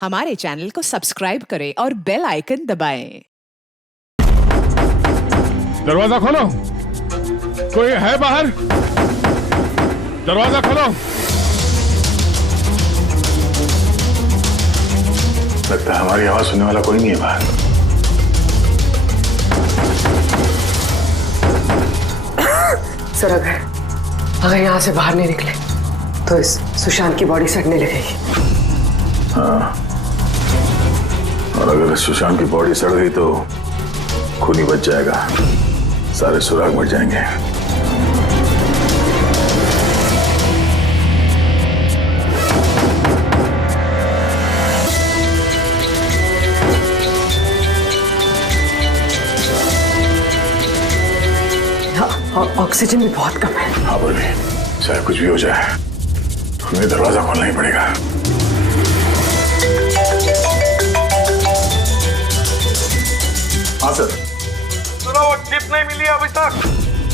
हमारे चैनल को सब्सक्राइब करें और बेल आइकन दबाएं। दरवाजा खोलो, कोई है बाहर? दरवाजा खोलो। लगता है हमारी आवाज सुनने वाला कोई नहीं है बाहर। सर अगर यहाँ से बाहर नहीं निकले तो इस सुशांत की बॉडी सड़ने लगेगी। हाँ, और अगर सुशांत की बॉडी सड़ गई तो खून ही बच जाएगा, सारे सुराग मिट जाएंगे। ऑक्सीजन भी बहुत कम है। हाँ बोली, चाहे कुछ भी हो जाए हमें दरवाजा खोलना ही पड़ेगा। हाँ सर। सुनो, वो चिप नहीं मिली अभी तक।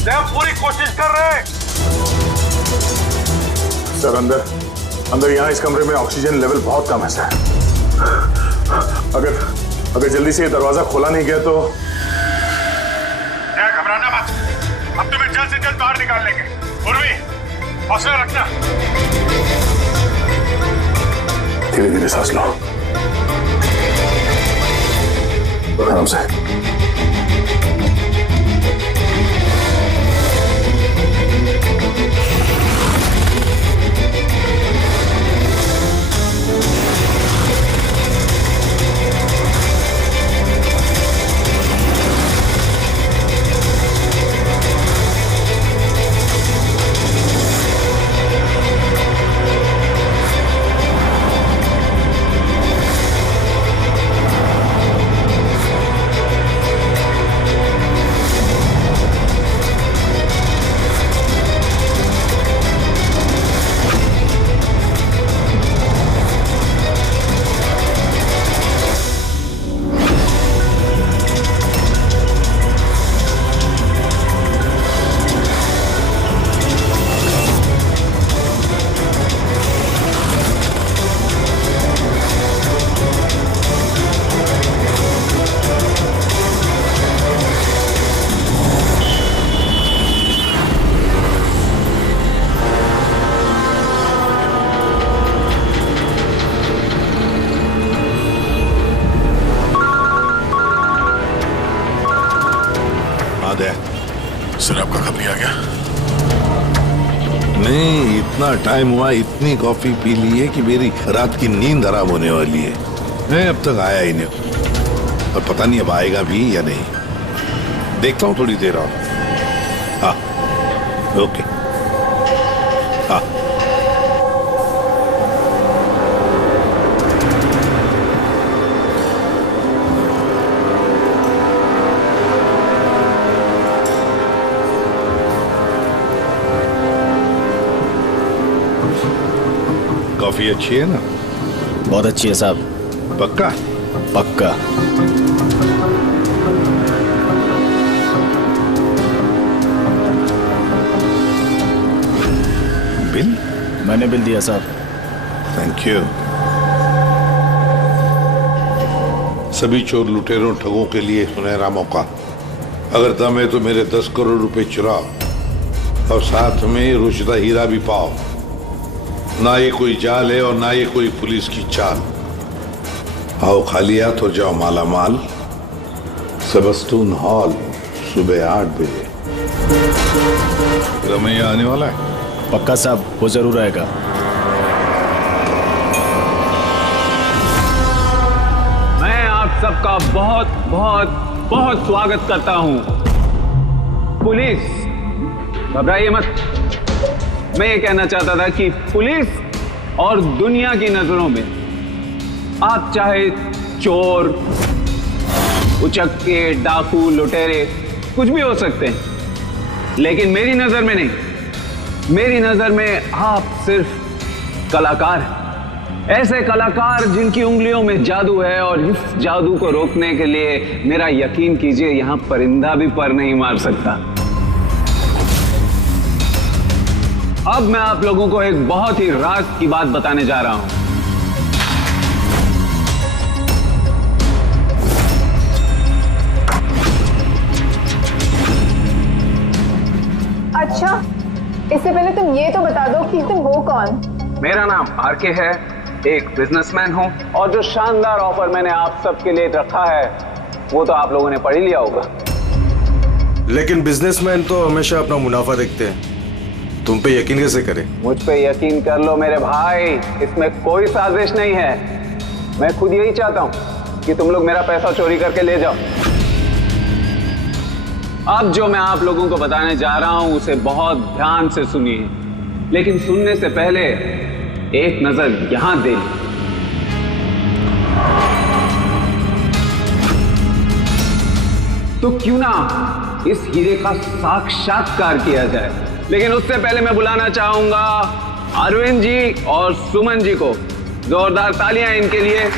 हम पूरी कोशिश कर रहे हैं। सर अंदर यहाँ इस कमरे में ऑक्सीजन लेवल बहुत कम है सर। अगर जल्दी से ये दरवाजा खोला नहीं गया तो घबराना मत, अब तुम्हें जल्द से जल्द बाहर निकाल लेंगे। उर्वी, हौसला रखना। धीरे धीरे सांस लो, आराम से। सर आपका कब भी आ गया? नहीं, इतना टाइम हुआ, इतनी कॉफी पी ली है कि मेरी रात की नींद हराम होने वाली है। मैं अब तक आया ही नहीं, और पता नहीं अब आएगा भी या नहीं। देखता हूँ थोड़ी देर और। हाँ, ओके। हाँ, कॉफी अच्छी है ना? बहुत अच्छी है साहब। पक्का? पक्का। बिल? मैंने बिल दिया साहब। Thank you. सभी चोर लुटेरों ठगों के लिए सुनहरा मौका। अगर दम है तो मेरे 10 करोड़ रुपए चुराओ और साथ में रुशदा हीरा भी पाओ। ना ये कोई जाल है और ना ये कोई पुलिस की चाल। आओ खाली हाथ हो जाओ माला माल। सेबस्टून हॉल सुबह 8 बजे। रमैया आने वाला है? पक्का साहब, वो जरूर आएगा। मैं आप सबका बहुत बहुत बहुत स्वागत करता हूं। पुलिस, घबराइए मत। मैं ये कहना चाहता था कि पुलिस और दुनिया की नजरों में आप चाहे चोर, उचक्के, डाकू, लुटेरे कुछ भी हो सकते हैं, लेकिन मेरी नजर में नहीं। मेरी नजर में आप सिर्फ कलाकार हैं। ऐसे कलाकार जिनकी उंगलियों में जादू है, और इस जादू को रोकने के लिए मेरा यकीन कीजिए, यहां परिंदा भी पर नहीं मार सकता। अब मैं आप लोगों को एक बहुत ही राज की बात बताने जा रहा हूं। लेकिन ये तो बता दो कि तुम हो कौन? मेरा नाम आरके है, एक बिजनेसमैन हूँ, और जो शानदार ऑफर मैंने आप सबके लिए रखा है वो तो आप लोगों ने पढ़ ही लिया होगा। लेकिन बिजनेसमैन तो हमेशा अपना मुनाफा देखते हैं, तुम पे यकीन कैसे करें? मुझ पे यकीन कर लो मेरे भाई, इसमें कोई साजिश नहीं है। मैं खुद यही चाहता हूं कि तुम लोग मेरा पैसा चोरी करके ले जाओ। अब जो मैं आप लोगों को बताने जा रहा हूं उसे बहुत ध्यान से सुनिए, लेकिन सुनने से पहले एक नजर यहां दे ली। तो क्यों ना इस हीरे का साक्षात्कार किया जाए। लेकिन उससे पहले मैं बुलाना चाहूंगा अरविंद जी और सुमन जी को। जोरदार तालियां इनके लिए।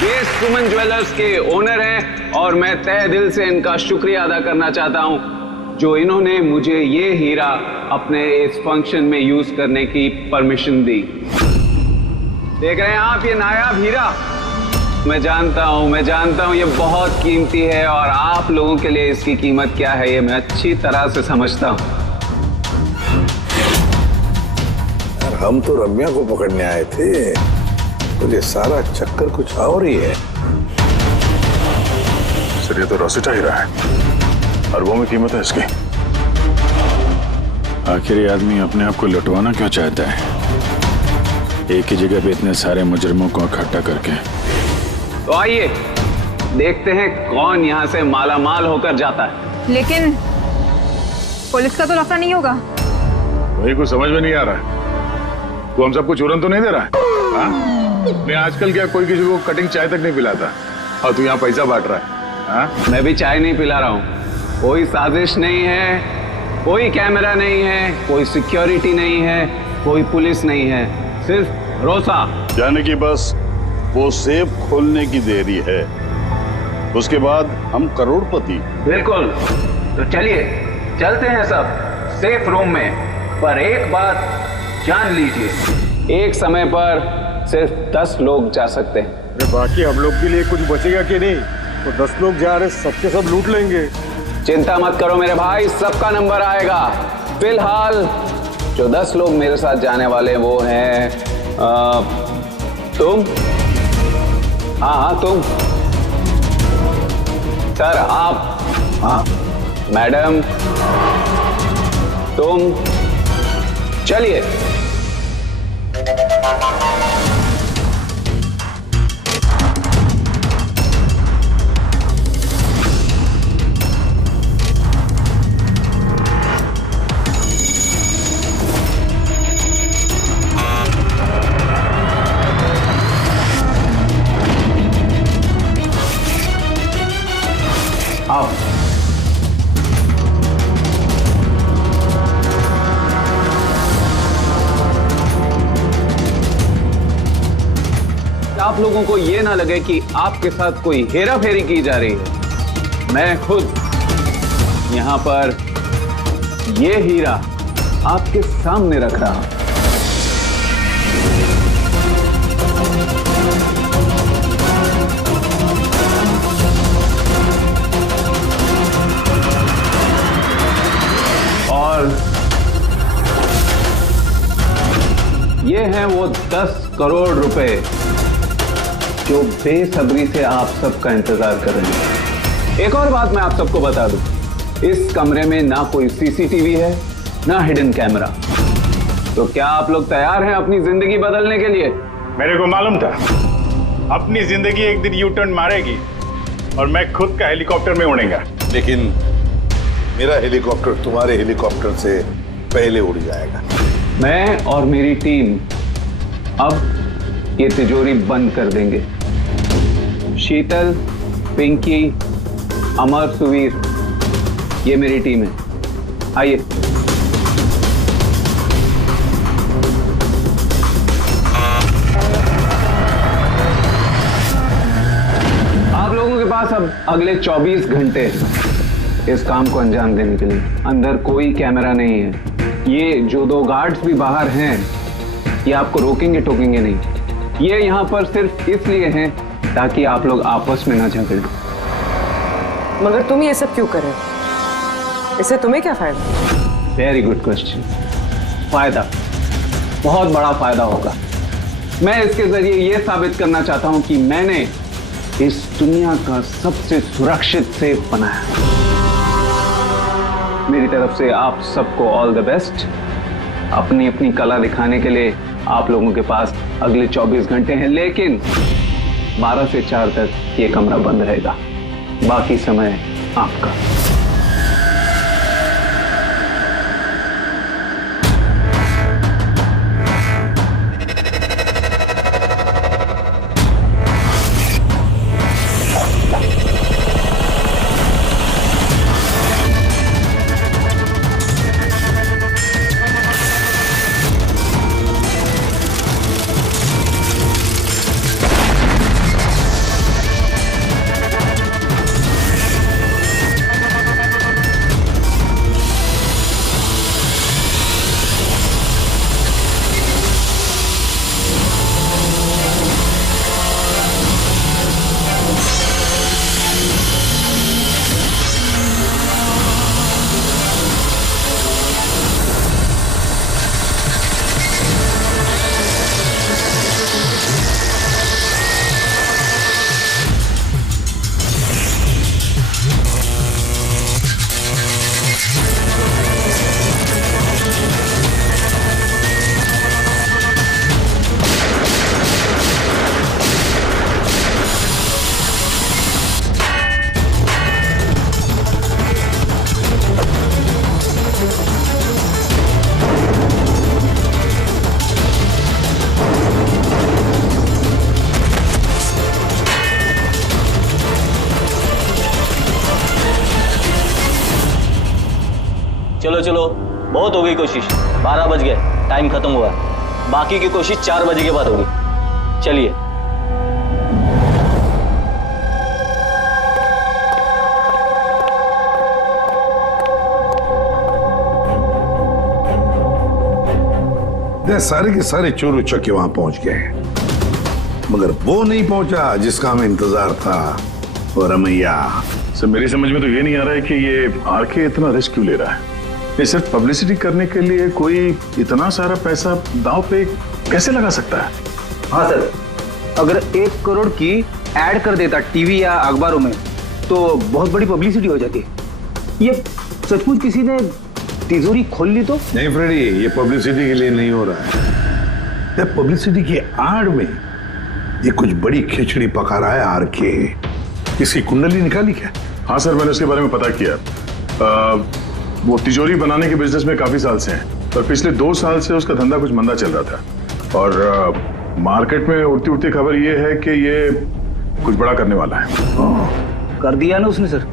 ये सुमन ज्वेलर्स के ओनर हैं और मैं तहे दिल से इनका शुक्रिया अदा करना चाहता हूं जो इन्होंने मुझे ये हीरा अपने इस फंक्शन में यूज करने की परमिशन दी। देख रहे हैं आप ये नायाब हीरा? मैं जानता हूं ये बहुत कीमती है और आप लोगों के लिए इसकी कीमत क्या है ये मैं अच्छी तरह से समझता हूं। हम तो रम्या को पकड़ने आए थे, तो ये सारा चक्कर कुछ और ही है। सर ये तो रोसिटा हीरा है, अरबों में कीमत है इसकी। आखिर ये आदमी अपने आप को लुटवाना क्यों चाहता है, एक ही जगह पे इतने सारे मुजरिमों को इकट्ठा करके? तो आइए देखते हैं कौन यहां से मालामाल होकर जाता है। लेकिन पुलिस का तो लफड़ा नहीं होगा? वही कुछ समझ में नहीं आ रहा है। तू हम सबको चूरन तो नहीं दे रहा है? हाँ? नहीं आजकल क्या कोई किसी को कटिंग चाय तक नहीं पिलाता और तू यहाँ पैसा बांट रहा है? हाँ? मैं भी चाय नहीं पिला रहा हूँ। कोई साजिश नहीं है, कोई कैमरा नहीं है, कोई सिक्योरिटी नहीं है, कोई पुलिस नहीं है, सिर्फ भरोसा। यानी कि बस वो सेफ खोलने की देरी है, उसके बाद हम करोड़पति। बिल्कुल। तो चलिए चलते हैं सब सेफ रूम में। पर एक बात जान लीजिए, एक समय पर सिर्फ 10 लोग जा सकते हैं। अरे बाकी हम लोग के लिए कुछ बचेगा कि नहीं? तो 10 लोग जा रहे, सबके सब लूट लेंगे। चिंता मत करो मेरे भाई, सबका नंबर आएगा। फिलहाल जो 10 लोग मेरे साथ जाने वाले वो हैं तुम। हाँ तुम सर, आप, हाँ मैडम, तुम। चलिए आप आप लोगों को ये ना लगे कि आपके साथ कोई हेरा फेरी की जा रही है। मैं खुद यहां पर ये हीरा आपके सामने रख रहा हूं। और ये हैं वो 10 करोड़ रुपए जो बेसब्री से आप सबका इंतजार कर रहे हैं। एक और बात मैं आप सबको बता दूं, इस कमरे में ना कोई सीसीटीवी है ना हिडन कैमरा। तो क्या आप लोग तैयार हैं अपनी जिंदगी बदलने के लिए? मेरे को मालूम था अपनी जिंदगी एक दिन यू टर्न मारेगी और मैं खुद का हेलीकॉप्टर में उड़ेगा। लेकिन मेरा हेलीकॉप्टर तुम्हारे हेलीकॉप्टर से पहले उड़ जाएगा। मैं और मेरी टीम अब ये तिजोरी बंद कर देंगे। शीतल, पिंकी, अमर, सुवीर, ये मेरी टीम है। आइए। आप लोगों के पास अब अगले 24 घंटे इस काम को अंजाम देने के लिए। अंदर कोई कैमरा नहीं है। ये जो 2 गार्ड्स भी बाहर हैं ये आपको रोकेंगे टोकेंगे नहीं। ये यहाँ पर सिर्फ इसलिए हैं ताकि आप लोग आपस में ना झगड़ें। मगर तुम ये सब क्यों कर रहे हो? इससे तुम्हें क्या फायदा? Very good question. फायदा, बहुत बड़ा फायदा होगा। मैं इसके जरिए यह साबित करना चाहता हूं कि मैंने इस दुनिया का सबसे सुरक्षित सेफ बनाया। मेरी तरफ से आप सबको ऑल द बेस्ट। अपनी अपनी कला दिखाने के लिए आप लोगों के पास अगले 24 घंटे हैं, लेकिन 12 से 4 तक ये कमरा बंद रहेगा। बाकी समय आपका। चलो चलो, बहुत हो गई कोशिश। 12 बज गए, टाइम खत्म हुआ। बाकी की कोशिश 4 बजे के बाद होगी। चलिए। सारे के सारे चोर उचक्के वहां पहुंच गए, मगर वो नहीं पहुंचा जिसका हमें इंतजार था, वो रमैया। सर मेरी समझ में तो ये नहीं आ रहा है कि ये आरके इतना रिस्क क्यों ले रहा है। ये सिर्फ पब्लिसिटी करने के लिए कोई इतना सारा पैसा दांव पे कैसे लगा सकता है? हाँ सर, अगर 1 करोड़ की ऐड कर देता टीवी या अखबारों में तो बहुत बड़ी पब्लिसिटी हो जाती। ये सचमुच किसी ने तिजोरी खोल ली तो? नहीं फ्रेडी, ये पब्लिसिटी के लिए नहीं हो रहा है। पब्लिसिटी की आड़ में ये कुछ बड़ी खिचड़ी पका रहा है आरके। इसकी कुंडली निकाली क्या? हाँ सर, मैंने उसके बारे में पता किया। वो तिजोरी बनाने के बिजनेस में काफी साल से हैं, पर पिछले 2 साल से उसका धंधा कुछ मंदा चल रहा था। और मार्केट में उड़ती उड़ती खबर ये है कि ये कुछ बड़ा करने वाला है। कर दिया ना उसने सर।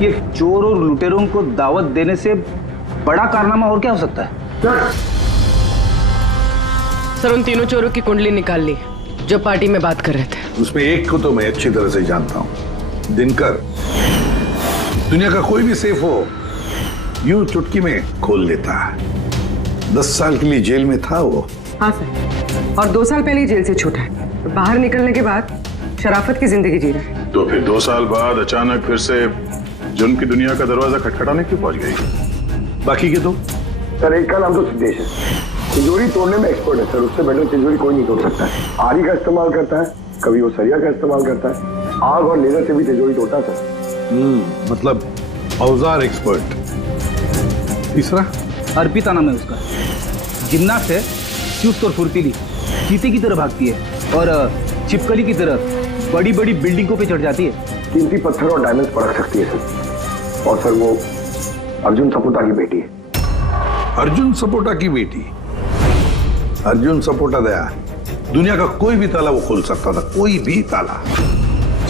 ये चोर और लुटेरों को दावत देने से बड़ा कारनामा और क्या हो सकता है? सर उन तीनों चोरों की कुंडली निकाल ली जो पार्टी में बात कर रहे थे। उसमें एक को तो मैं अच्छी तरह से जानता हूं, दिनकर। दुनिया का कोई भी सेफ हो यूं चुटकी में खोल लेता है। 10 साल के लिए जेल में था वो। हाँ सर, और 2 साल पहले ही जेल से छूटा है। बाहर निकलने के बाद शराफत की जिंदगी जी रहा है। तो फिर 2 साल बाद अचानक फिर से जुर्म की दुनिया का दरवाजा खटखटाने क्यों पहुंच गई? बाकी के तो? सर एक का नाम तो सिद्धेश है, तिजोरी तोड़ने में एक्सपर्ट है सर। उससे बेटर तिजोरी कोई नहीं तोड़ सकता है। आरी का इस्तेमाल करता है, कभी वो सरिया का इस्तेमाल करता है, आग और लेजर से भी तिजोरी तोड़ता है सर। मतलब औजार एक्सपर्ट। तीसरा? अर्पिता नाम है उसका। जिन्नात है, चुस्त और फुर्तीली, चीते की तरह भागती है और छिपकली की तरह बड़ी बड़ी बिल्डिंगों पे चढ़ जाती है। कीमती पत्थर और डायमंड्स परख सकती है सर। और सर वो अर्जुन सपोटा की बेटी है। अर्जुन सपोटा की बेटी? अर्जुन सपोटा दया दुनिया का कोई भी ताला वो खोल सकता था, कोई भी ताला।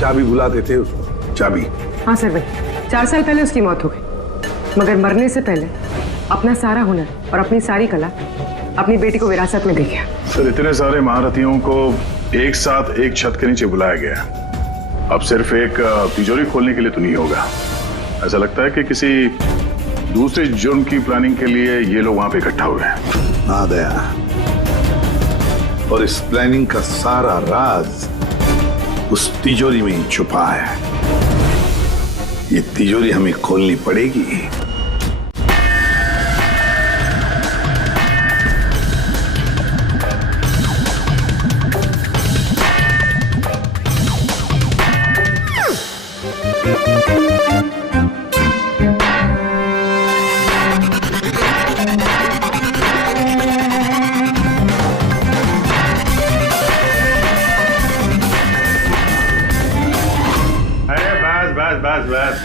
चाबी बुलाते थे उसको, चाबी। हाँ सर भाई, 4 साल पहले उसकी मौत हो गई, मगर मरने से पहले अपना सारा हुनर और अपनी सारी कला अपनी बेटी को विरासत में दे गया। सर इतने सारे महारथियों को एक साथ एक छत के नीचे बुलाया गया, अब सिर्फ एक तिजोरी खोलने के लिए तो नहीं होगा। ऐसा लगता है कि किसी दूसरे जुर्म की प्लानिंग के लिए ये लोग वहां पे इकट्ठा हुए हैं। हाँ दया, और इस प्लानिंग का सारा राज उस तिजोरी में ही छुपा है। ये तिजोरी हमें खोलनी पड़ेगी। बस बस,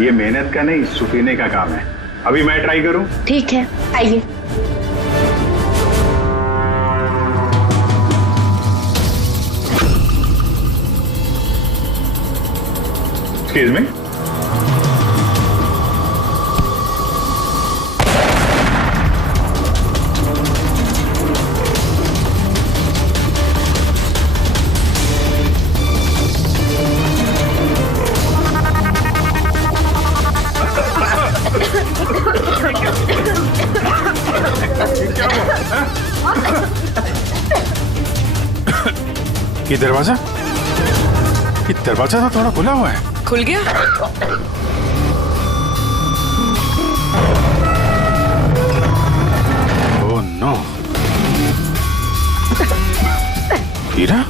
ये मेहनत का नहीं सुफीने का काम है। अभी मैं ट्राई करूं? ठीक है, आइए। एक्सक्यूज मी, ये दरवाजा तो थोड़ा खुला हुआ है। खुल गया? ओह नो, हीरा?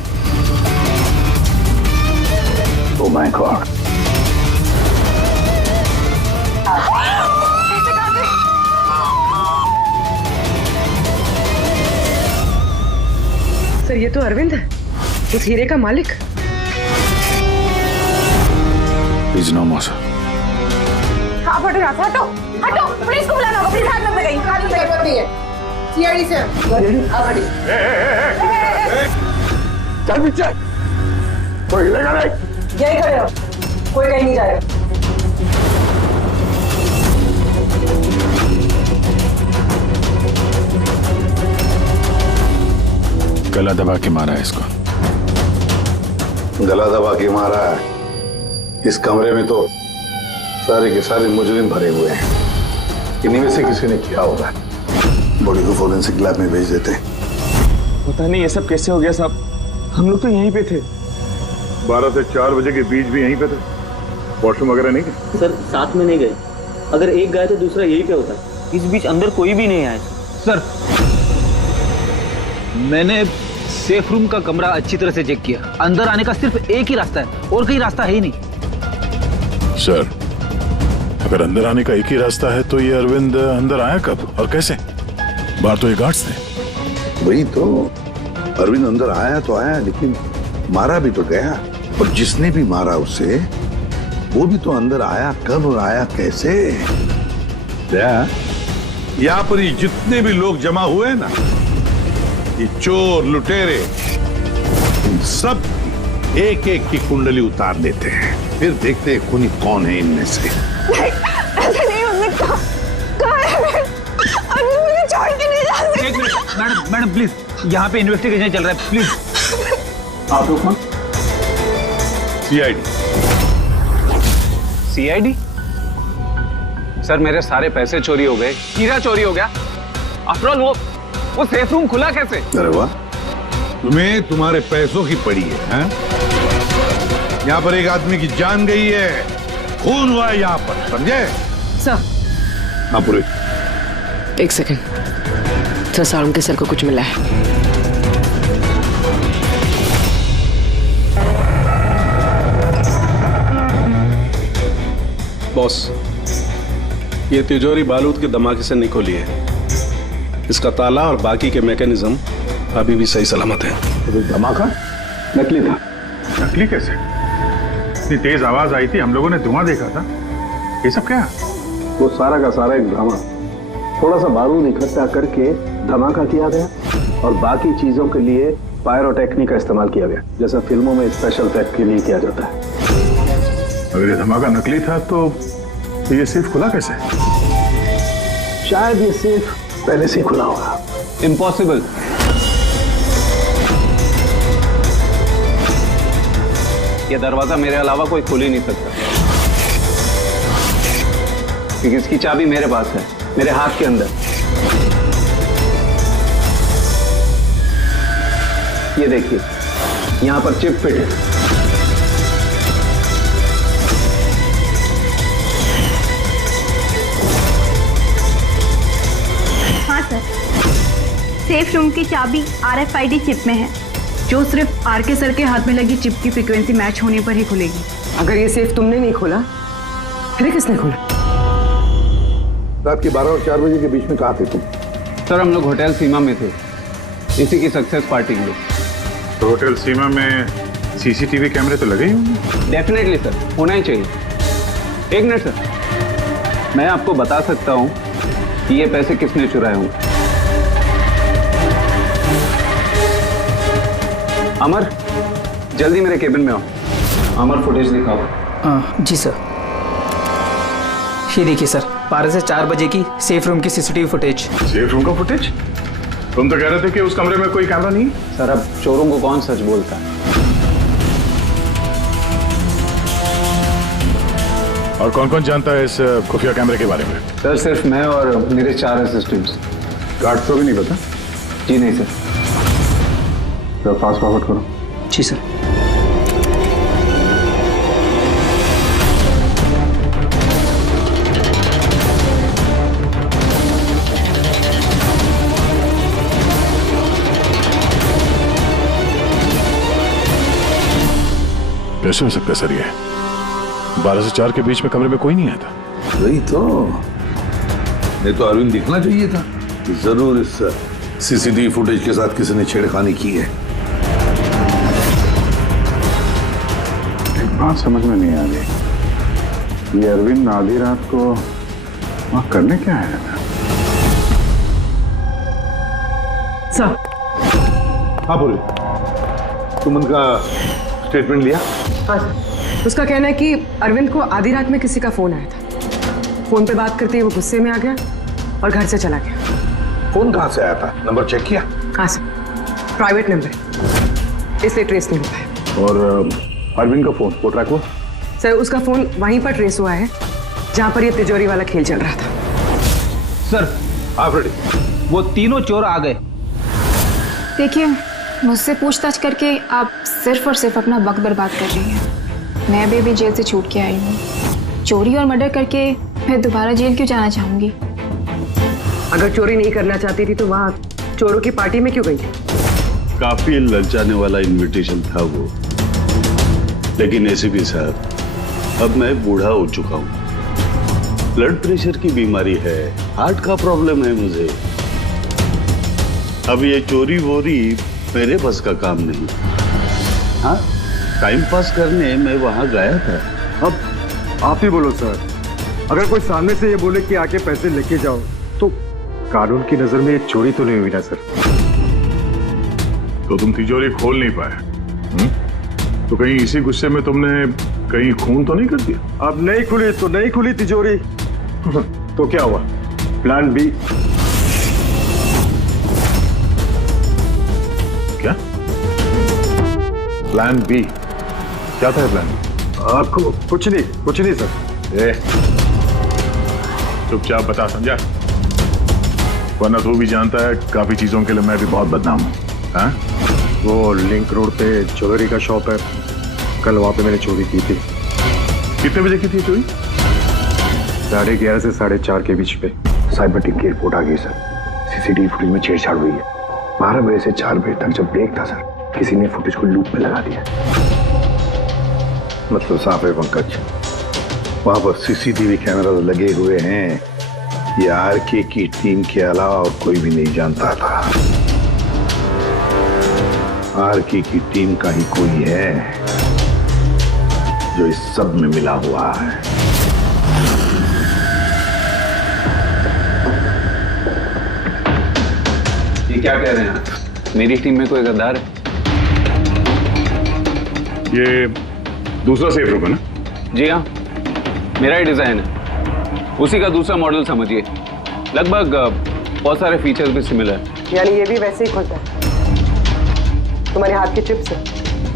ओ माय गॉड, सर ये तो अरविंद है, उस हीरे का मालिक। Please no more. आप हटो यहाँ से, हटो हटो, पुलिस को बुलाना होगा, पुलिस हाथ में गई, हाथ में जरूरत नहीं है। सीआईडी से आप हटिए। चल पीछे, कोई हिलेगा नहीं। यही खड़े रहो, कोई कहीं नहीं जाएगा। गला दबा के मारा है इसको। गला दबा के मारा है। इस कमरे में तो सारे के सारे मुजरिम भरे हुए हैं। इन्हीं में से किसी ने किया होगा। बॉडी को फोरेंसिक लैब में भेज देते हैं। पता नहीं ये सब कैसे हो गया साहब, हम लोग तो यहीं पे थे। 12 से 4 बजे के बीच भी यहीं पे थे। वॉशरूम वगैरह नहीं गए? सर साथ में नहीं गए, अगर एक गया तो दूसरा यही पे होता। इस बीच अंदर कोई भी नहीं आया। सर मैंने सेफ रूम का कमरा अच्छी तरह से चेक किया, अंदर आने का सिर्फ एक ही रास्ता है और कहीं रास्ता है ही नहीं। सर, अगर अंदर आने का एक ही रास्ता है तो ये अरविंद अंदर आया कब और कैसे? बाहर तो ये गार्ड्स थे। वही तो, अरविंद अंदर आया तो आया, लेकिन मारा भी तो गया। और जिसने भी मारा उसे, वो भी तो अंदर आया कब और आया कैसे? यहाँ पर ये जितने भी लोग जमा हुए हैं ना, ये चोर लुटेरे, इन सब एक एक की कुंडली उतार लेते हैं, फिर देखते हैं खूनी कौन है इनमें से। ऐसे नहीं हो सकता। कहाँ है? अभी मुझे छोड़ के नहीं जा सकते। एक मिनट मैडम प्लीज, यहाँ पे इन्वेस्टिगेशन चल रहा है, प्लीज। आप लोग कौन? सीआईडी। सीआईडी? सर मेरे सारे पैसे चोरी हो गए, हीरा चोरी हो गया। आफ्टर ऑल वो सेफ रूम खुला कैसे? अरे वाह, तुम्हें तुम्हारे पैसों की पड़ी है, हैं? यहाँ पर एक आदमी की जान गई है, खून हुआ है यहाँ पर, समझे? सर हाँ पूरे। एक सेकंड सर, सारुण के सर को कुछ मिला है। बॉस, ये तिजोरी बारूद के धमाके से नहीं खुली है। इसका ताला और बाकी के मैकेनिज्म अभी भी सही सलामत है। तो धमाका नकली था। नकली कैसे? इतनी तेज आवाज आई थी, हम लोगों ने धुआं देखा था। ये सब क्या? वो सारा का सारा एक ड्रामा, थोड़ा सा बारूद इकट्ठा करके धमाका किया गया और बाकी चीजों के लिए पायरोटेक्निक का इस्तेमाल किया गया, जैसा फिल्मों में स्पेशल इफेक्ट के लिए किया जाता है। अगर ये धमाका नकली था तो ये सेफ खुला कैसे? शायद ये सेफ पहले से खुला होगा। इम्पॉसिबल। ये दरवाजा मेरे अलावा कोई खोल ही नहीं सकता, क्योंकि इसकी चाबी मेरे पास है, मेरे हाथ के अंदर। ये देखिए, यहां पर चिप फिट है। हाँ सर, सेफ रूम की चाबी RFID चिप में है, जो सिर्फ आरके सर के हाथ में लगी चिप की फ्रीक्वेंसी मैच होने पर ही खुलेगी। अगर ये सेफ तुमने नहीं खोला, फिर किसने खोला? रात के 12 और 4 बजे के बीच में कहाँ थे तुम? सर हम लोग होटल सीमा में थे, इसी की सक्सेस पार्टी के लिए। तो होटल सीमा में सीसीटीवी कैमरे तो लगे ही होंगे। डेफिनेटली सर, होना ही चाहिए। एक मिनट सर, मैं आपको बता सकता हूं कि ये पैसे किसने चुराए होंगे। अमर, जल्दी मेरे केबिन में आओ। अमर, फुटेज दिखाओ। जी सर। ये देखिए सर, 12 से 4 बजे की सेफ रूम की सीसीटीवी फुटेज। सेफ रूम का फुटेज? तुम तो कह रहे थे कि उस कमरे में कोई कैमरा नहीं। सर, अब चोरों को कौन सच बोलता है? और कौन कौन जानता है इस खुफिया कैमरे के बारे में? सर, सिर्फ मैं और मेरे 4 असिस्टेंट्स। गार्ड को भी नहीं पता? जी नहीं सर। तो फास्ट फॉरवर्ड करो। जी सर। कैसे हो सकता है सर? ये 12 से 4 के बीच में कमरे में कोई नहीं आया था। वही तो, नहीं तो अरविंद दिखना चाहिए था कि जरूर इस सीसीटीवी फुटेज के साथ किसी ने छेड़खानी की है। एक बात समझ में नहीं आ रही, ये अरविंद आधी रात को वहां करने क्या आया था? सर। हाँ बोले, तुम उनका स्टेटमेंट लिया? हाँ सर। उसका कहना है कि अरविंद को आधी रात में किसी का फोन आया था। फोन पे बात करते ही वो गुस्से में आ गया और घर से चला गया। फोन कहाँ से आया था? नंबर चेक किया? हाँ सर, प्राइवेट नंबर, इसलिए ट्रेस नहीं हो पाया। और अरविंद का फोन वो ट्रैक हुआ? सर, उसका फोन वहीं पर ट्रेस हुआ है जहां पर ये तिजोरी वाला खेल चल रहा था। सर, आप रेडी? वो तीनों चोर आ गए। देखिए, मुझसे पूछताछ करके आप सिर्फ और सिर्फ अपना वक्त बर्बाद कर रही हैं। मैं अभी जेल से छूट के आई हूँ। चोरी और मर्डर करके मैं दोबारा जेल क्यों जाना चाहूंगी? अगर चोरी नहीं करना चाहती थी तो वहाँ चोरों की पार्टी में क्यों गई थी? काफी ललचाने वाला इनविटेशन था वो, लेकिन एसीपी साहब, अब मैं बूढ़ा हो चुका हूँ। ब्लड प्रेशर की बीमारी है, हार्ट का प्रॉब्लम है मुझे। अब ये चोरी वोरी मेरे बस का काम नहीं। हाँ, टाइम पास करने मैं वहां गया था। अब आप ही बोलो सर, अगर कोई सामने से ये बोले कि आके पैसे लेके जाओ तो कानून की नजर में ये चोरी तो नहीं हुई ना सर? तो तुम तिजोरी खोल नहीं पाए? तो कहीं इसी गुस्से में तुमने कहीं खून तो नहीं कर दिया? अब नहीं खुली तो नहीं खुली तिजोरी। तो क्या हुआ? Plan B. क्या प्लान बी? क्या था प्लान? आपको कुछ नहीं सर। चुपचाप बता, समझा? वरना तू भी जानता है काफी चीजों के लिए मैं भी बहुत बदनाम हूँ। हाँ? वो लिंक रोड पे ज्वेलरी का शॉप है, कल वहां पे मैंने चोरी की थी। कितने बजे की थी चोरी? 11:30 से 4:30 के बीच पे। साइबर टीम की रिपोर्ट आ गई सर। सीसीटीवी फुटेज में छेड़छाड़ हुई है। 12 बजे से 4 बजे तक जब ब्रेक था सर, किसी ने फुटेज को लूप में लगा दिया। मतलब साफ है पंकज, वहां पर सीसीटीवी कैमरा लगे हुए हैं। ये आरके की टीम के अलावा और कोई भी नहीं जानता था। आरके की टीम का ही कोई है जो इस सब में मिला हुआ है। ये क्या कह रहे हैं आप? मेरी टीम में कोई गद्दार है? ये दूसरा सेफ रूम है ना? जी हाँ, मेरा ही डिजाइन है, उसी का दूसरा मॉडल समझिए। लगभग बहुत सारे फीचर्स भी सिमिलर है। यानी ये भी वैसे ही खुलता है तुम्हारे हाथ के चिप से?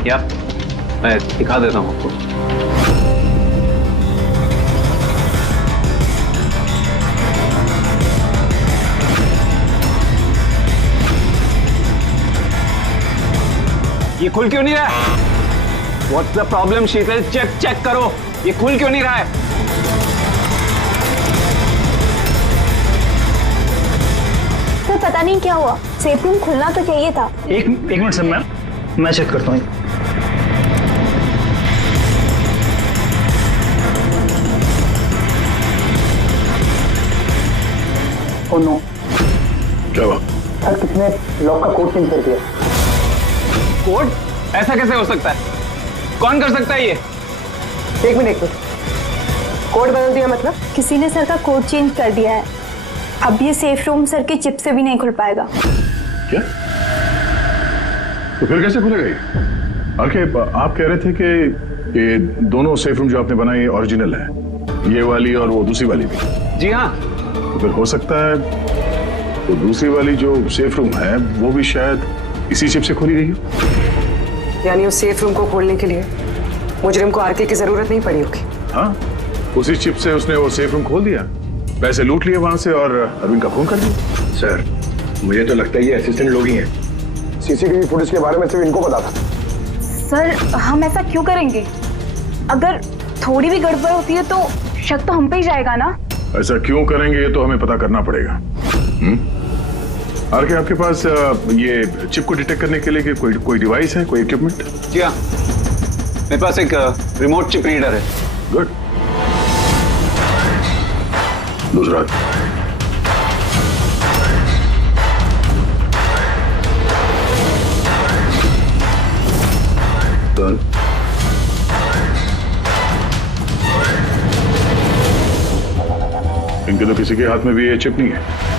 या मैं दिखा देता हूँ आपको। ये खुल क्यों नहीं रहा है? What's the problem, Sheetal? Check करो, ये खुल क्यों नहीं रहा है? तो पता नहीं क्या हुआ, सेफ रूम खुलना तो चाहिए था। एक मिनट सर, मैं चेक करता हूँ। ओ नो, क्या हुआ? सर किसने लॉक का कोड चेंज कर दिया? कोड? ऐसा कैसे हो सकता है? कौन कर सकता है ये? एक मिनट, कोड बदल दिया मतलब? किसी ने सर का कोड चेंज कर दिया है। अब ये सेफ रूम सर की चिप से भी नहीं खुल पाएगा। क्या? तो फिर कैसे खुलेगा ये? आके आप कह रहे थे कि ये दोनों सेफ रूम जो आपने बनाए ओरिजिनल है, ये वाली और वो दूसरी वाली भी? जी हाँ। तो फिर हो सकता है तो दूसरी वाली जो सेफ रूम है वो भी शायद इसी चिप से खोली गई हो। यानी उस सेफ रूम को खोलने के लिए मुजरिम को आरके की जरूरत नहीं पड़ी होगी। हाँ, उसी चिप से उसने वो सेफ रूम खोल दिया, पैसे लूट लिए वहां से और अरविंद का फोन कर दिया। सर, मुझे तो लगता है ये असिस्टेंट लोग ही हैं। सीसीटीवी फुटेज के बारे में सिर्फ इनको पता था। सर हम ऐसा क्यों करेंगे? अगर थोड़ी भी गड़बड़ होती है तो शक तो हम पे ही जाएगा ना। ऐसा क्यों करेंगे ये तो हमें पता करना पड़ेगा। आरके, आपके पास ये चिप को डिटेक्ट करने के लिए कोई डिवाइस है, कोई इक्विपमेंट? जी हाँ, मेरे पास एक रिमोट चिप रीडर है। गुड। दूसरा? डन। इनके तो किसी के हाथ में भी ये चिप नहीं है।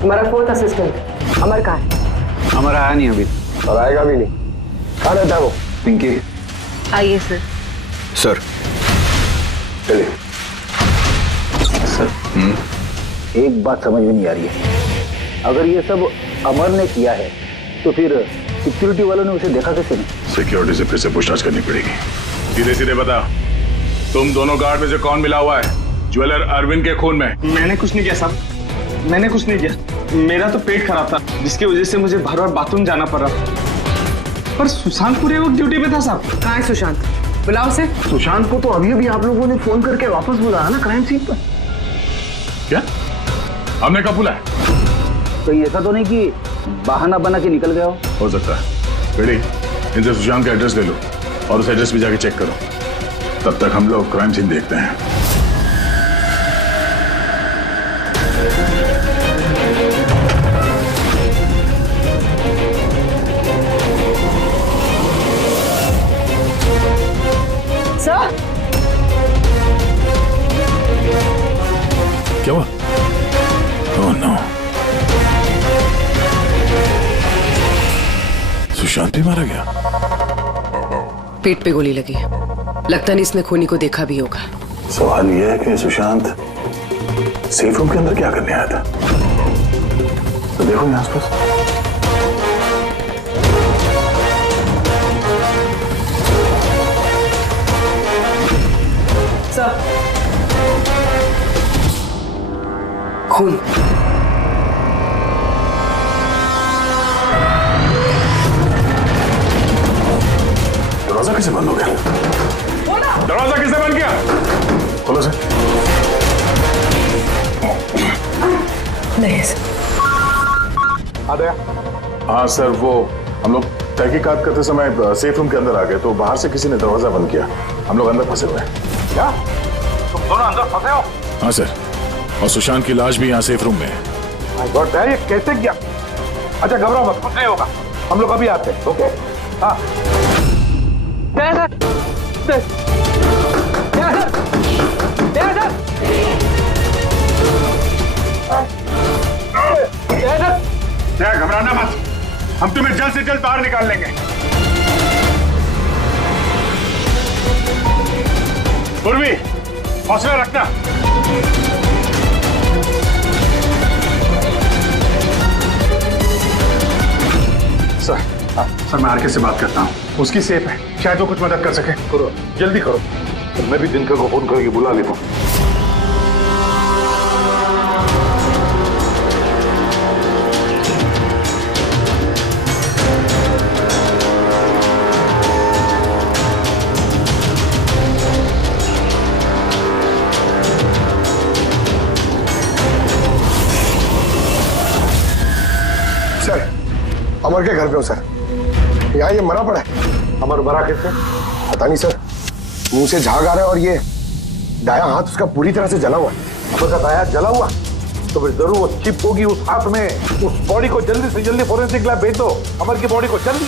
हमारा फोर्थ असिस्टेंट अमर कहाँ है? अमर आया नहीं अभी और आएगा भी नहीं। कहाँ रहता है वो? पिंकी। आइए सर। सर चलिए। सर, एक बात समझ में नहीं आ रही है। अगर ये सब अमर ने किया है तो फिर सिक्योरिटी वालों ने उसे देखा कैसे नहीं? सिक्योरिटी से फिर से पूछताछ करनी पड़ेगी। सीधे सीधे बता, तुम दोनों गार्ड में से कौन मिला हुआ है ज्वेलर अरविंद के खून में? मैंने कुछ नहीं किया साहब, मैंने कुछ नहीं किया। मेरा तो पेट खराब था जिसकी वजह से मुझे बार बार बाथरूम जाना पड़ रहा। पर सुशांत पूरे वक्त ड्यूटी पे था साहब। कहाँ है सुशांत? बुलाओ से। सुशांत को तो अभी अभी आप लोगों ने फोन करके वापस बुलाया ना क्राइम सीन पर। क्या? हमने कब बुलाया? तो ऐसा तो नहीं कि बहाना बना के निकल गया हो सकता है। बेटी, इनसे सुशांत का एड्रेस ले लो और उस एड्रेस पे जाके चेक करो। तब तक हम लोग क्राइम सीन देखते हैं। सर, क्या हुआ? ओह नो, सुशांत भी मारा गया। पेट पे गोली लगी है, लगता नहीं इसने खूनी को देखा भी होगा। सवाल यह है कि सुशांत सेफ रूम के अंदर क्या करने आया था? तो देखो यहाँ आसपास। सर, खून। दरवाजा कैसे बंद हो गया? दरवाजा किसने बंद किया? खोलो सर। नहीं सर। आ गया? हाँ सर, वो हम लोग तहकीकात करते समय सेफ रूम के अंदर आ गए तो बाहर से किसी ने दरवाजा बंद किया। हम लोग अंदर फंसे हुए हैं। क्या तुम दोनों अंदर फंसे हो? हाँ सर, और सुशांत की लाश भी यहाँ सेफ रूम में है। माय गॉड, ये कैसे किया? अच्छा घबराओ मत, कुछ नहीं होगा, हम लोग अभी आते हैं। ओके? हाँ। घबराना मत, हम तुम्हें जल्द से जल्द बाहर निकाल लेंगे। पूर्वी, हौसला रखना। सर मैं आरके से बात करता हूँ, उसकी सेफ है, शायद वो कुछ मदद कर सके। करो, जल्दी करो। तो मैं भी दिनकर को फोन करके बुला लेता हूँ। सर, अमर के घर पे हो सर। यहाँ ये मरा पड़ा है। अमर मरा कैसे? पता नहीं सर, मुंह से झाग आ रहा है और ये दायां हाथ उसका पूरी तरह से जला हुआ है। अमर का दायां जला हुआ तो फिर जरूर वो चिप होगी उस हाथ में। उस बॉडी को जल्दी से जल्दी फोरेंसिक लैब भेज दो। अमर की बॉडी को जल्दी।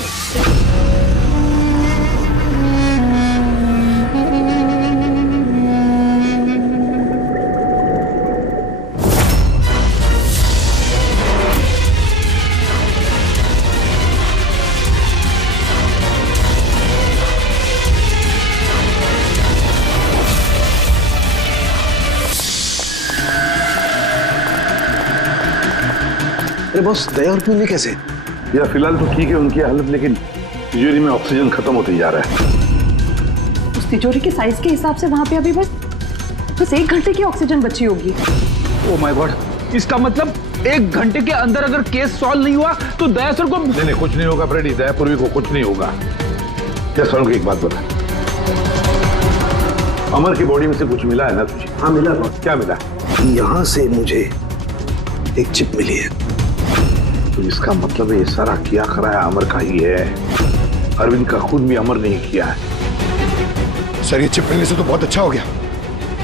अरे बॉस, दया और पूर्वी कैसे? यार फिलहाल तो ठीक है उनकी हालत, लेकिन तिजोरी में ऑक्सीजन खत्म होते जा रहा है। उस तिजोरी के साइज के हिसाब से वहां पे अभी बस 1 घंटे की ऑक्सीजन बची होगी। ओ माय गॉड, इसका मतलब 1 घंटे के अंदर अगर केस सॉल्व नहीं हुआ तो दया सर को नहीं कुछ नहीं होगा फ्रेडी, दया पूर्वी को कुछ नहीं होगा। क्या सर एक बात बता, अमर की बॉडी में से कुछ मिला है ना तुझे? हाँ मिला। क्या मिला? यहाँ से मुझे एक चिप मिली है। तो इसका मतलब ये सारा किया कराया अमर का ही है। अरविंद का खुद भी अमर नहीं किया है। सर ये चिप मिलने से तो बहुत अच्छा हो गया।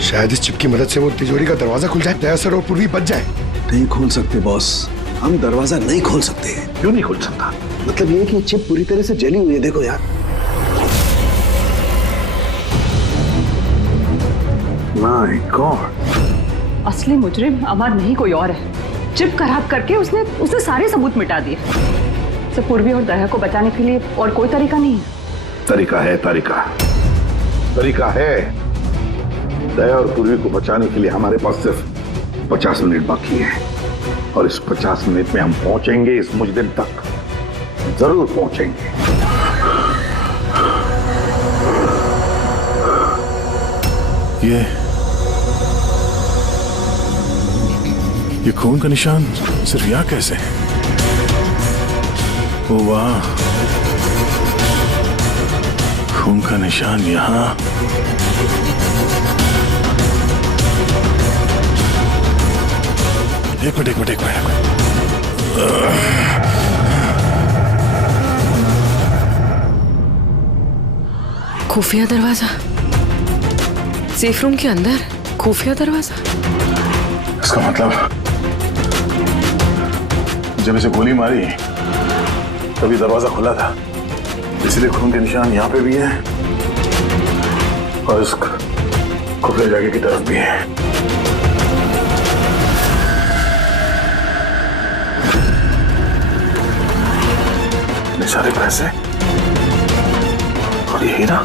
शायद इस चिप की मदद से वो तिजोरी का दरवाजा खुल जाए, दया सर और पूर्वी बच जाए। नहीं खोल सकते बॉस, हम दरवाजा नहीं खोल सकते। क्यों नहीं खोल सकता? मतलब ये कि चिप पूरी तरह से जली हुई है, देखो यार। माय गॉड, असली मुजरिम अमर नहीं कोई और है। चिप खराब करके उसने सारे सबूत मिटा दिए। सिर्फ पूर्वी और दया को बचाने के लिए और कोई तरीका नहीं है। तरीका है, तरीका है। दया और पूर्वी को बचाने के लिए हमारे पास सिर्फ 50 मिनट बाकी है, और इस 50 मिनट में हम पहुंचेंगे इस मुजरिम तक, जरूर पहुंचेंगे। ये खून का निशान सिर्फ यहाँ कैसे? ओ वाह, खून का निशान यहाँ। एक मिनट। खुफिया दरवाजा, सेफ रूम के अंदर खुफिया दरवाजा। इसका मतलब जब इसे गोली मारी तभी दरवाजा खुला था, इसलिए खून के निशान यहाँ पे भी है और इस खुफिया जगह की तरफ भी है। इतने सारे पैसे और ये हीरा,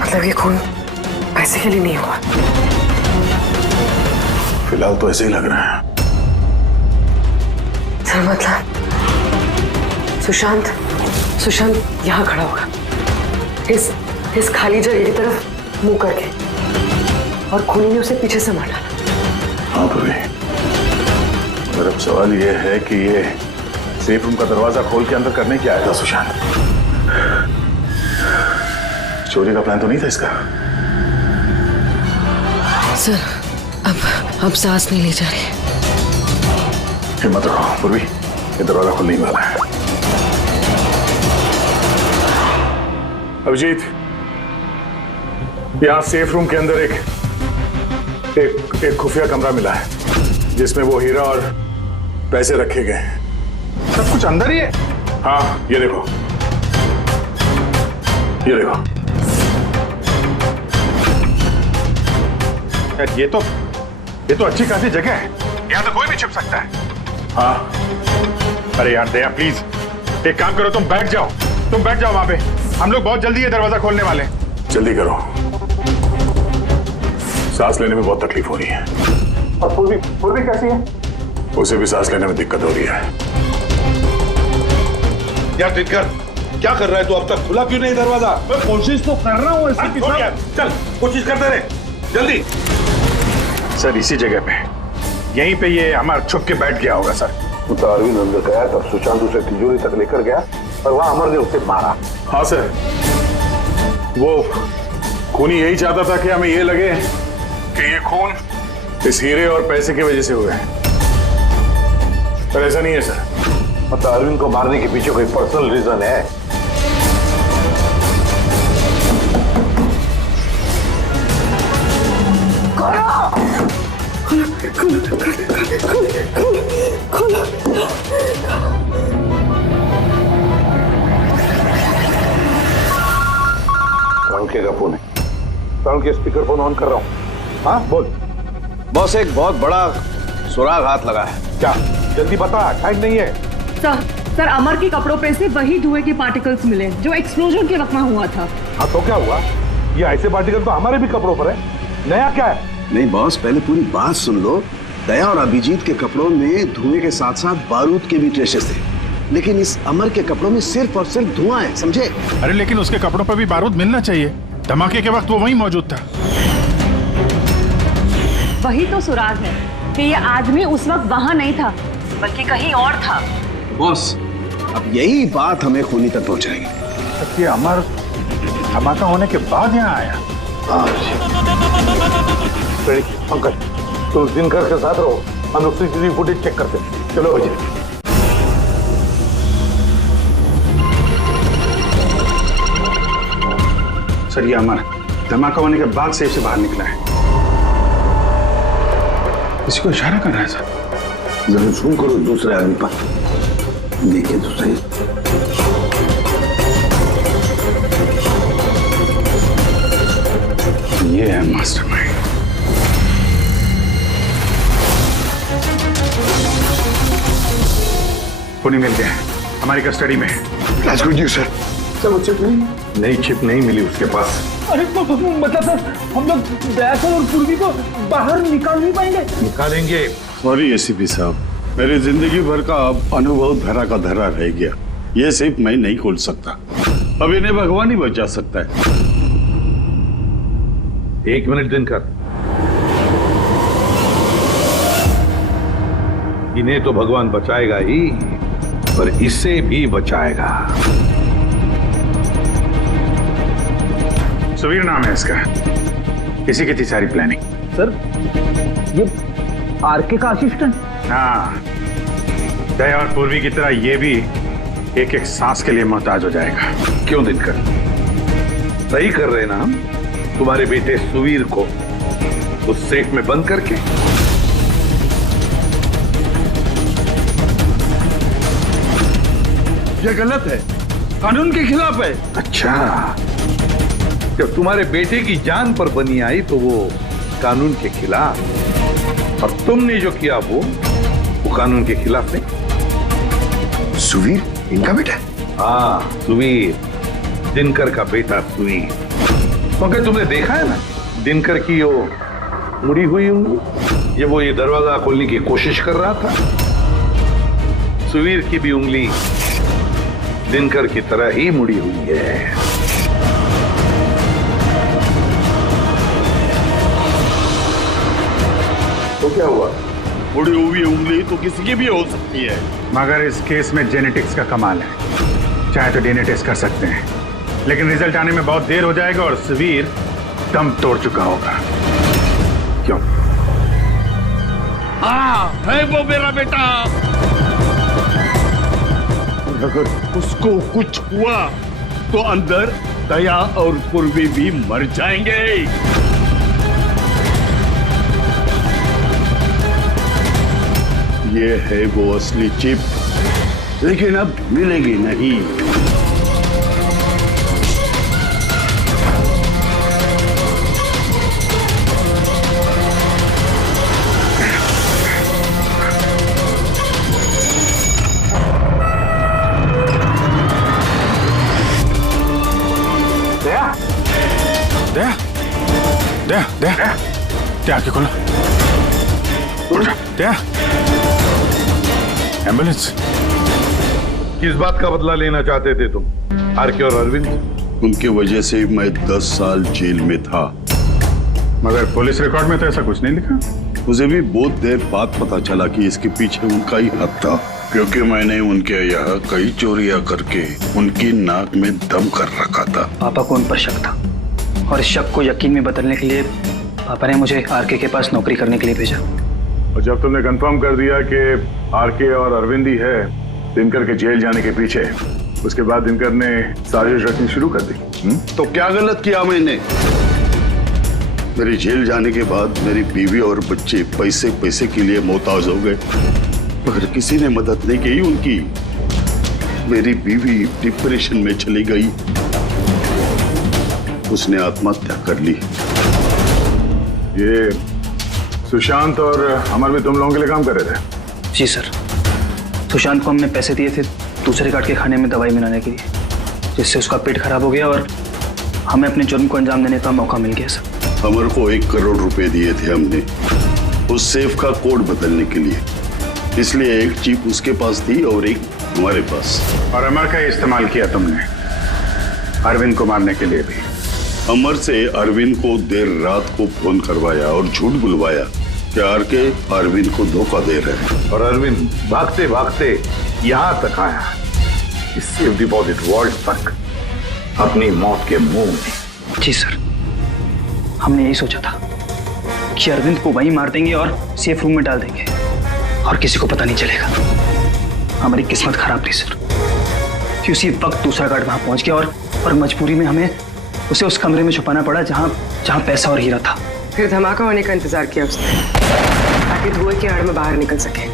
मतलब ये खून पैसे के लिए नहीं हुआ। फिलहाल तो ऐसे ही लग रहा है। सर मतलब सुशांत यहाँ खड़ा होगा, इस खाली जगह की तरफ मुंह करके, और खूनी ने उसे पीछे से मार डाला। हाँ पूर्वी, मगर अब सवाल ये है कि ये सेफ रूम का दरवाजा खोल के अंदर करने क्या आया था सुशांत? चोरी का प्लान तो नहीं था इसका? सर अब सांस नहीं ली जा रही। हिम्मत रखो पूर्वी, ये दरवाजा खुलने वाला है। अभिजीत, यहाँ सेफ रूम के अंदर एक खुफिया कमरा मिला है जिसमें वो हीरा और पैसे रखे गए हैं। सब कुछ अंदर ही है? हाँ, ये देखो। यार ये तो अच्छी खासी जगह है, यहाँ तो कोई भी छिप सकता है। हाँ। अरे यार दया प्लीज एक काम करो, तुम बैठ जाओ वहां पे। हम लोग बहुत जल्दी ये दरवाजा खोलने वाले हैं। जल्दी करो, सांस लेने में बहुत तकलीफ हो रही है। और पूर्वी कैसी है? उसे भी सांस लेने में दिक्कत हो रही है। यार टिटकर, क्या कर रहा है तू? अब तक खुला क्यों नहीं दरवाजा? मैं कोशिश तो कर रहा हूँ। चल कोशिश करते रहे, जल्दी। सर इसी जगह पे, यहीं पे ये हमारा छुप के बैठ गया होगा सर। तो अरविंद अंदर गया तब सुशांत उसे तिजोरी तक लेकर गया और वहां अमर ने उसे मारा। हाँ सर, वो खूनी यही चाहता था कि हमें ये लगे कि ये खून इस हीरे और पैसे की वजह से हुआ है, पर ऐसा नहीं है सर। मतलब अरविंद को मारने के पीछे कोई पर्सनल रीजन है? के फोन है, साउंड के स्पीकर फोन ऑन कर रहा हूँ। हाँ बोल। बॉस एक बहुत बड़ा सुराग हाथ लगा है। क्या? जल्दी बता, टाइम नहीं है। सर अमर के कपड़ों पे से वही धुएं के पार्टिकल्स मिले जो एक्सप्लोजन के वक्त में हुआ था। हाँ तो क्या हुआ? ये ऐसे पार्टिकल तो हमारे भी कपड़ों पर है, नया क्या है? नहीं बॉस, पहले पूरी बात सुन लो, दया और अभिजीत के कपड़ों में धुएं के साथ साथ बारूद के भी ट्रेसेस थे, लेकिन इस अमर के कपड़ों में सिर्फ और सिर्फ धुआं है, समझे? अरे लेकिन उसके कपड़ों पर भी बारूद मिलना चाहिए। धमाके के वक्त वो वहीं मौजूद था। वही तो सुराग है कि ये आदमी उस वक्त वहां नहीं था, बल्कि कहीं और था। बॉस, अब यही बात हमें खूनी तक पहुंचाएगी। ये अमर धमाका होने के बाद यहाँ आया। पंकज, तो दिनकर के साथ रहो, हम लोग सीसीटीवी फुटेज चेक करते हैं। चलो भैया। सर ये अमर धमाका होने के बाद सेफ से बाहर निकला है। किसी को इशारा कर रहा है सर। जरा जूम करो दूसरे आदमी पर, देखिए तो सही। ये है मास्टरमाइंड। पुनी मिल गया, हमारी कस्टडी में है। That's good news, sir. Sir वो चिप नहीं? नई चिप नहीं मिली उसके पास। अरे मतलब सर, हम लोग दयाकर और पूर्वी को बाहर निकाल नहीं पाएंगे? निकालेंगे। सॉरी एसीपी साहब, मेरी जिंदगी भर का अनुभव धरा का धरा रह गया। ये सिर्फ मैं नहीं खोल सकता, अब इन्हें भगवान ही बचा सकता है। 1 मिनट दिनकर, इन्हें तो भगवान बचाएगा ही, पर इसे भी बचाएगा। सुवीर नाम है इसका। इसी की थी सारी प्लानिंग। सर ये आरके का असिस्टेंट? हाँ, दया और पूर्वी की तरह ये भी एक एक सांस के लिए मोहताज हो जाएगा। क्यों दिनकर, सही कर रहे ना हम? तुम्हारे बेटे सुवीर को उस सेफ में बंद करके। ये गलत है, कानून के खिलाफ है। अच्छा, जब तुम्हारे बेटे की जान पर बनी आई तो वो कानून के खिलाफ, और तुमने जो किया वो कानून के खिलाफ नहीं। सुवीर इनका बेटा? हाँ, सुवीर, दिनकर का बेटा सुवीर। मगर तुमने देखा है ना दिनकर की वो मुड़ी हुई उंगली, ये वो ये दरवाजा खोलने की कोशिश कर रहा था। सुवीर की भी उंगली दिनकर की तरह ही मुड़ी हुई है। तो क्या हुआ? मुड़ी हुई उंगली तो किसी की भी हो सकती है, मगर इस केस में जेनेटिक्स का कमाल है। चाहे तो डीएनए टेस्ट कर सकते हैं, लेकिन रिजल्ट आने में बहुत देर हो जाएगा और सुवीर दम तोड़ चुका होगा। क्यों? हाँ, है वो मेरा बेटा। अगर उसको कुछ हुआ तो अंदर दया और पूर्वी भी मर जाएंगे। ये है वो असली चिप, लेकिन अब मिलेगी नहीं। दया आके खोलो। दया, एम्बुलेंस। किस बात का बदला लेना चाहते थे तुम, आरके और अरविंद? उनके वजह से मैं 10 साल जेल में था। मगर पुलिस रिकॉर्ड में तो ऐसा कुछ नहीं लिखा। मुझे भी बहुत देर बाद पता चला कि इसके पीछे उनका ही हाथ था, क्योंकि मैंने उनके यहाँ कई चोरियां करके उनकी नाक में दम कर रखा था। पापा को उन पर शक था, और इस शक को यकीन में बदलने के लिए पापा ने मुझे आरके के पास नौकरी करने के लिए भेजा। और जब तुमने कंफर्म कर दिया कि आरके और अरविंद ही है दिनकर के जेल जाने के पीछे, उसके बाद दिनकर ने साजिश रचनी शुरू कर दी। तो क्या गलत किया मैंने? मेरी जेल जाने के बाद मेरी बीवी और बच्चे पैसे पैसे के लिए मोहताज हो गए, मगर किसी ने मदद नहीं की उनकी। मेरी बीवी डिप्रेशन में चली गई, उसने आत्महत्या कर ली। ये सुशांत और अमर भी तुम लोगों के लिए काम कर रहे थे? जी सर, सुशांत को हमने पैसे दिए थे दूसरे गार्ड के खाने में दवाई मिलाने के लिए, जिससे उसका पेट खराब हो गया और हमें अपने जुर्म को अंजाम देने का मौका मिल गया सर। अमर को 1 करोड़ रुपए दिए थे हमने, उस सेफ का कोड बदलने के लिए। इसलिए एक चिप उसके पास थी और एक हमारे पास। और अमर का इस्तेमाल किया तुमने अरविंद को मारने के लिए भी। अमर से अरविंद को देर रात को फोन करवाया और झूठ बुलवाया कि आरके अरविंद को धोखा दे रहे हैं। और अरविंद भागते भागते यहां तक आया, इस सेफ डिपॉजिट वॉल्ट तक, अपनी मौत के मुंह में। जी सर, हमने यही सोचा था कि अरविंद को वहीं मार देंगे और सेफ रूम में डाल देंगे और किसी को पता नहीं चलेगा। हमारी किस्मत खराब थी सर कि उसी वक्त दूसरा गार्ड वहां पहुंच गया और मजबूरी में हमें उसे उस कमरे में छुपाना पड़ा जहां पैसा और हीरा था। फिर धमाका होने का इंतजार किया उसने ताकि धुएं की आड़ में बाहर निकल सके।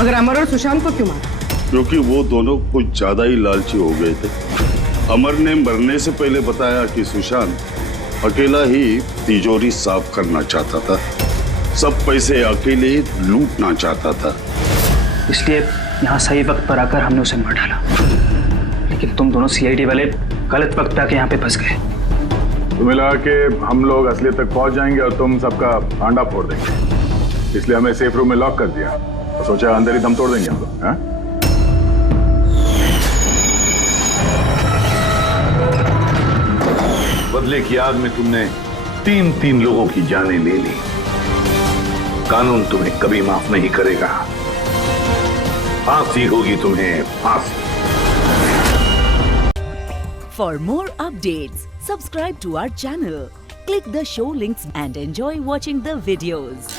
मगर अमर और सुशांत को क्यों मारा? क्योंकि वो दोनों कुछ ज्यादा ही लालची हो गए थे। अमर ने मरने से पहले बताया कि सुशांत अकेला ही तिजोरी साफ करना चाहता था, सब पैसे अकेले लूटना चाहता था। इसलिए यहाँ सही वक्त पर आकर हमने उसे मार डाला। लेकिन तुम दोनों सीआईडी वाले गलत वक्त पे आके यहाँ पे फंस गए। तुम्हें लगा कि हम लोग असलियत तक पहुंच जाएंगे और तुम सबका आंडा फोड़ देंगे, इसलिए हमें सेफ रूम में लॉक कर दिया और सोचा अंदर ही दम तोड़ देंगे हम लोग। हाँ? बदले की आग में तुमने तीन लोगों की जानें ले ली। कानून तुम्हें कभी माफ नहीं करेगा, फांसी होगी तुम्हें, फांसी। For more updates, subscribe to our channel, click the show links and enjoy watching the videos.